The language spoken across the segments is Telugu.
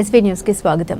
ఎస్పీ న్యూస్కి స్వాగతం.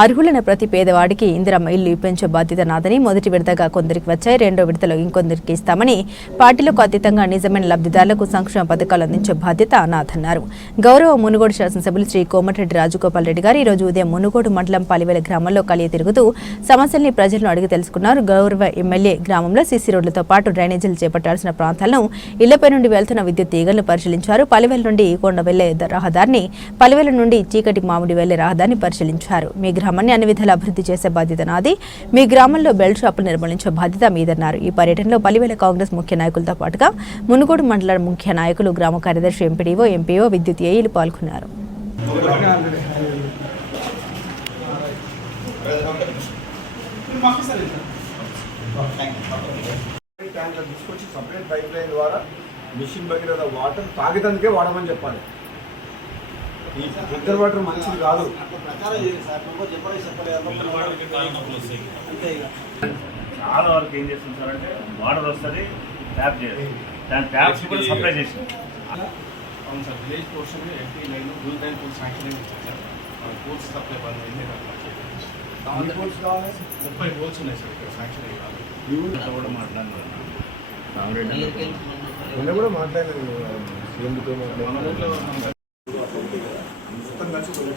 అర్హులైన ప్రతి పేదవాడికి ఇందిరమ్మ ఇల్లు ఇప్పించే బాధ్యత నాదని మొదటి విడతగా కొందరికి వచ్చాయి రెండో విడతలో ఇంకొందరికి ఇస్తామని పార్టీలకు అతీతంగా నిజమైన లబ్ధిదారులకు సంక్షేమ పథకాలు అందించే బాధ్యత నాథన్నారు గౌరవ మునుగోడు శాసనసభ్యులు శ్రీ కోమటిరెడ్డి రాజగోపాల్ రెడ్డి గారు ఈ రోజు ఉదయం మునుగోడు మండలం పలివేల గ్రామంలో కలియ తిరుగుతూ సమస్యల్ని ప్రజలను అడిగి తెలుసుకున్నారు. గౌరవ ఎమ్మెల్యే గ్రామంలో సీసీ రోడ్లతో పాటు డ్రైనేజీలు చేపట్టాల్సిన ప్రాంతాలను ఇళ్ళపై నుండి వెళ్తున్న విద్యుత్ తీగలను పరిశీలించారు. పలివేల నుండి కొండ వెళ్ళే రహదారిని పలివేల నుండి చీకటి మామిడి వెళ్ళే రహదారిని పరిశీలించారు. మీ గ్రామాన్ని అన్ని విధాల అభివృద్ధి చేసే బాధ్యత నాది. మీ గ్రామంలో బెల్ట్ షాపులు నిర్మూలించే బాధ్యత మీదన్నారు. ఈ పర్యటనలో పలివేల కాంగ్రెస్ ముఖ్య నాయకులతో పాటుగా మునుగోడు మండల ముఖ్య నాయకులు గ్రామ కార్యదర్శి ఎంపీడీఓ ఎంపీఓ విద్యుత్ ఏఈలు పాల్గొన్నారు. ట్యాంకర్ తీసుకొచ్చి సపరేట్ పైప్ లైన్ ద్వారా మిషన్ భగీరథ వాటర్ తాగేదానికే వాడమని చెప్పాలి ఈ ఫిల్టర్ వాటర్ మంచిది కాదు. చాలా వరకు ఏం చేస్తుంది సార్ అంటే వాటర్ వస్తుంది ట్యాప్ చేయాలి. దాని ట్యాప్స్ కూడా సప్లై చేసి. అవును sir village portion FT line blue line pole sanction అయింది సార్. పోల్స్ సప్లై బంద్ అయింది కావాలి? ముప్పై పోల్స్ ఉన్నాయి సార్ ఇక్కడ శాంక్షన్ అయ్యి కూడా మాట్లాడినారు కూడా మాట్లాడినాను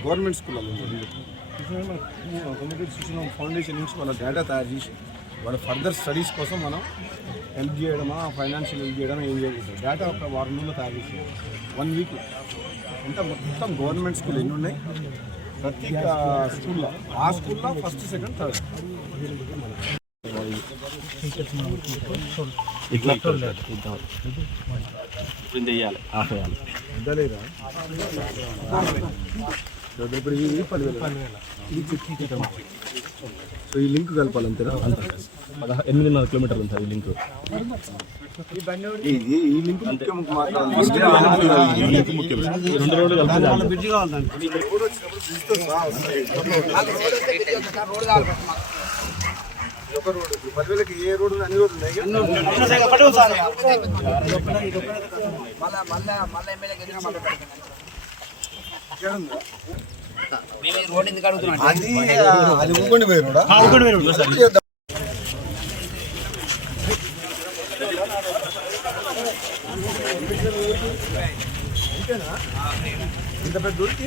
government school community Shikshana foundation నుంచి వాళ్ళ డేటా తయారు చేసి వాళ్ళ ఫర్దర్ స్టడీస్ కోసం మనం హెల్ప్ చేయడమా ఫైనాన్షియల్ హెల్ప్ చేయడం ఏం చేయలేదు డేటా ఒక వారం రోజుల్లో తయారు చేసి వన్ వీక్ అంటే మొత్తం గవర్నమెంట్ స్కూల్ ఎన్ని ఉన్నాయి? ప్రతి స్కూల్లో? ఆ స్కూల్లో ఫస్ట్ సెకండ్ థర్డ్ ఇప్పుడు ఇది సో ఈ లింక్ కలపాలి అంతేనా? ఎనిమిదిన్నర కిలోమీటర్లు ఉంటుంది ఈ లింక్. ఇది ఈ లింక్ ముఖ్యం రెండు రోడ్లు కలిపి చాలు. ఒక రోడ్ ఇప్పుడు పదివేలకి ఏ రోడ్డు అన్ని రోడ్లు ఉన్నాయి? అది అది ఊకొని పోయి రోడా ఇంత పెద్ద ఊరికి?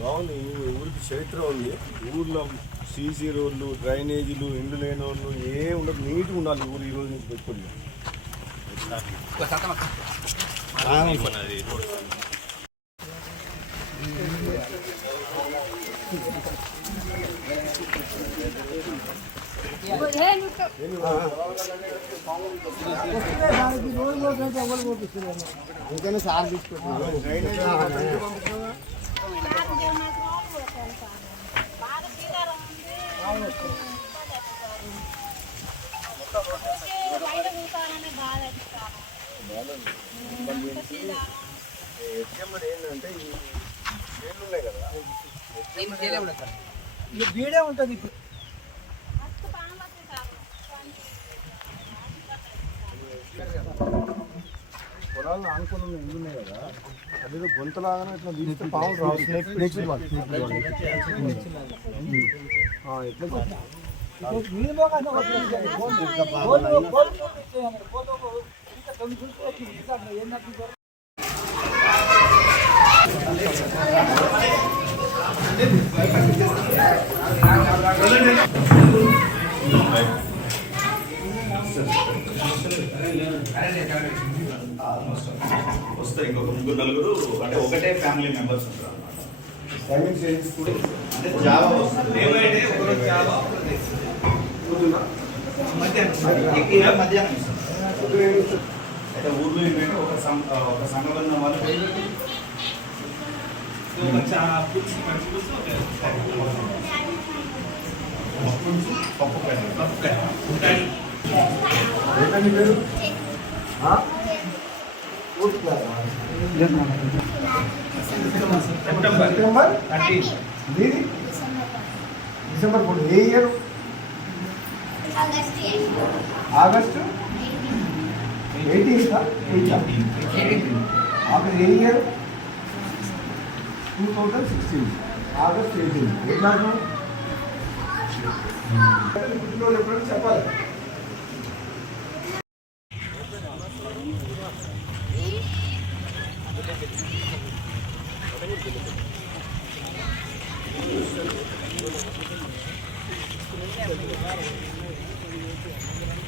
బాగుంది. ఈ ఊరికి చరిత్ర ఉంది. ఊర్లో సీసీ రోడ్లు డ్రైనేజీలు ఇండ్లు లేని వాళ్ళు ఏం ఉండదు నీట్గా ఉండాలి ఊరు ఈ రోజు నుంచి పెట్టుకోండి అందుకనే సార్ తీసుకుంటున్నాను బీడే ఉంటుంది ఇప్పుడు. మస్తు పాము పొలాలు ఆనుకుని ఉన్న ఇల్లు ఉన్నాయి కదా? అదేదో గొంతలాగానే ఇట్లా తీస్తే పాములు రావు. స్నేక్ వాళ్ళు ఎట్లా ముగ్గురు నలుగురు అంటే ఒకటే ఫ్యామిలీ మెంబర్స్ ఉంటారు టైమింగ్స్ ఏంటి స్కూల్ అంటే జావా వస్తుంది. ఎక్కిన మధ్యాహ్నం. ఇస్తారు. అయితే ఊర్లో ఏంటంటే ఒక ఒక సంఘబంధం వాళ్ళు పప్పు పేరు? క్లాస్ సెప్టెంబర్ డిసెంబర్ ఫోర్త్ ఏ ఇయర్ ఆగస్టు ఎయిటీన్ ఆగస్ట్ ఏ year two thousand sixteen August eighteen ఏ క్లాస్ ఎప్పుడైనా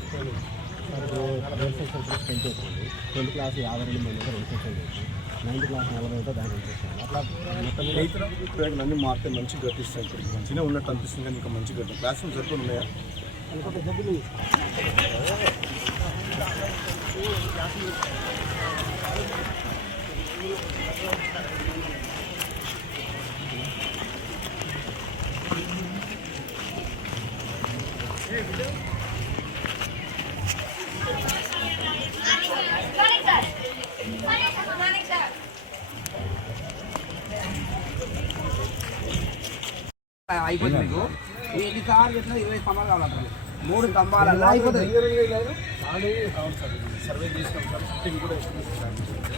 చెప్పాలి టెన్త్ క్లాస్ యాభై రెండు మంది రెండు సెక్షన్ నైన్త్ క్లాస్ నలభై ఉంటే దాని వచ్చేసాను అట్లా మొత్తం రైతులు అన్ని మారితే మంచి గతిస్తాయి ఇప్పుడు మంచిగా ఉన్నట్టు అనిపిస్తుంది కానీ ఇంకా మంచి గతి క్లాస్ రూమ్ సరిపోయి ఉన్నాయా అనుకుంటే అయిపోతుంది మీకు ఎన్ని సార్లు చెప్పినా ఇరవై స్తంభాలు కావాలి మూడు స్తంభాలు అయిపోతుంది సర్వే చేసినాం సార్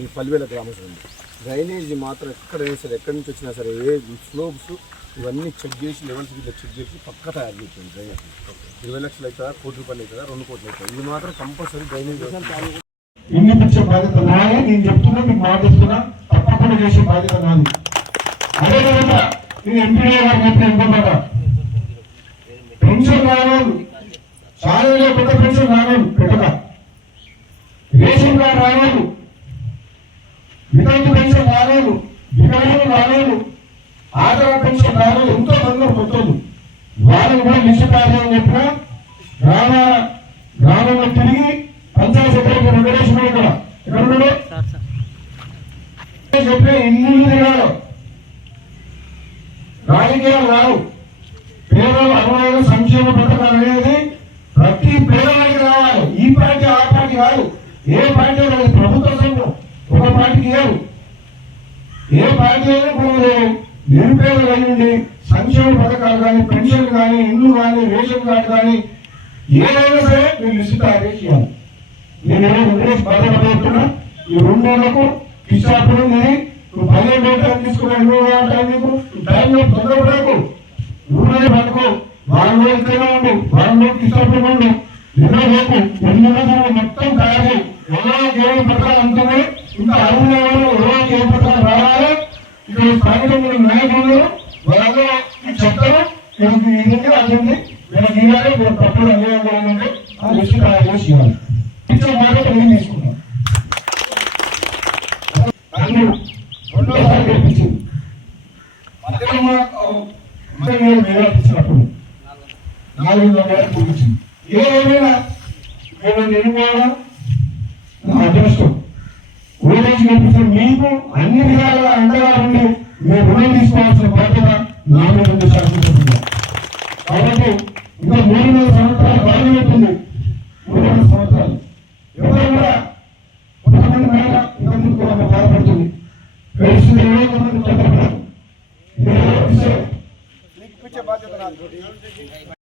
ఈ పల్లివేల గ్రామం ఉంది. డ్రైనేజ్ మాత్రం ఎక్కడైనా సరే ఎక్కడి నుంచి వచ్చినా సరే ఏ స్లోబ్స్ ఇవన్నీ చెక్ చేసి లెవెల్స్ ఇట్లా చెక్ చేసి పక్క తయారు చేస్తుంది డ్రైనేజ్. ఇరవై లక్షలు అవుతుందా కోటి రూపాయలు అవుతుందా రెండు కోట్లు అవుతుంది? ఇది మాత్రం కంపల్సరీ డ్రైనేజ్ వినిపించే బాధ్యత నాయే నేను చెప్తున్నా మీకు మాట ఇస్తున్నా తప్పకుండా చేసే బాధ్యత నాది. అదేవిధంగా నేను ఎంపీ గారు చెప్పిన ఇంకొకట పెన్షన్ రావాలి. సాయంలో కొత్త పెన్షన్ రావాలి పెట్టక. రేషన్ కార్డు రాలేదు. వితంతు పెన్షన్ రాలేదు. వికలాంగులు రాలేదు. ఆధార పెన్షన్ రాలేదు. ఎంతో మంది కొత్తలు వాళ్ళని కూడా చేయని చెప్పిన గ్రామ గ్రామంలో తిరిగి పంచాయతీ సెక్రటరీ వెంకటేశ్వర ఇక్కడ ఎక్కడ ఉన్నాడు? చెప్పే ఇల్లు తిరగాడు రాజకీయాలు రావు పేదలు అనువైన సంక్షేమ పథకాలు అనేది ప్రతి పేదవాడికి రావాలి ఈ పార్టీ ఆ పార్టీ కాదు ఏ పార్టీ అనేది ప్రభుత్వ సంఘం ఒక పార్టీకి ఇవ్వరు ఏ పార్టీ అయినా ఇప్పుడు నిరుపేదలు అయ్యండి సంక్షేమ పథకాలు కానీ పెన్షన్ కానీ ఇల్లు కానీ రేషన్ కార్డు కానీ ఏదైనా సరే మీరు లిస్ట్ తయారు చేసి ఇవ్వాలి. నేను ఏదో బాధపడుతున్నా ఈ రెండేళ్ళకు ఇచ్చినప్పుడు నేను నువ్వు పదిహేను టైం తీసుకున్నా ఎన్నో టైం నీకు టైంలో తొందరపడకు ఊళ్ళో పట్టుకో వారం రోజులు ఉండు. వారం రోజులు ఇచ్చినప్పుడు ఉండు. ఎన్నో రేపు ఎన్ని రోజులు మొత్తం తయారు ఎలా దేవుని పత్రాలు అంటున్నాయి ఇంకా అరువుల నిర్ణయం తీసుకోవాల్సిన బాధ్యత కాబట్టి ఇంకా మూడు నెలల సంవత్సరాల కాలం అవుతుంది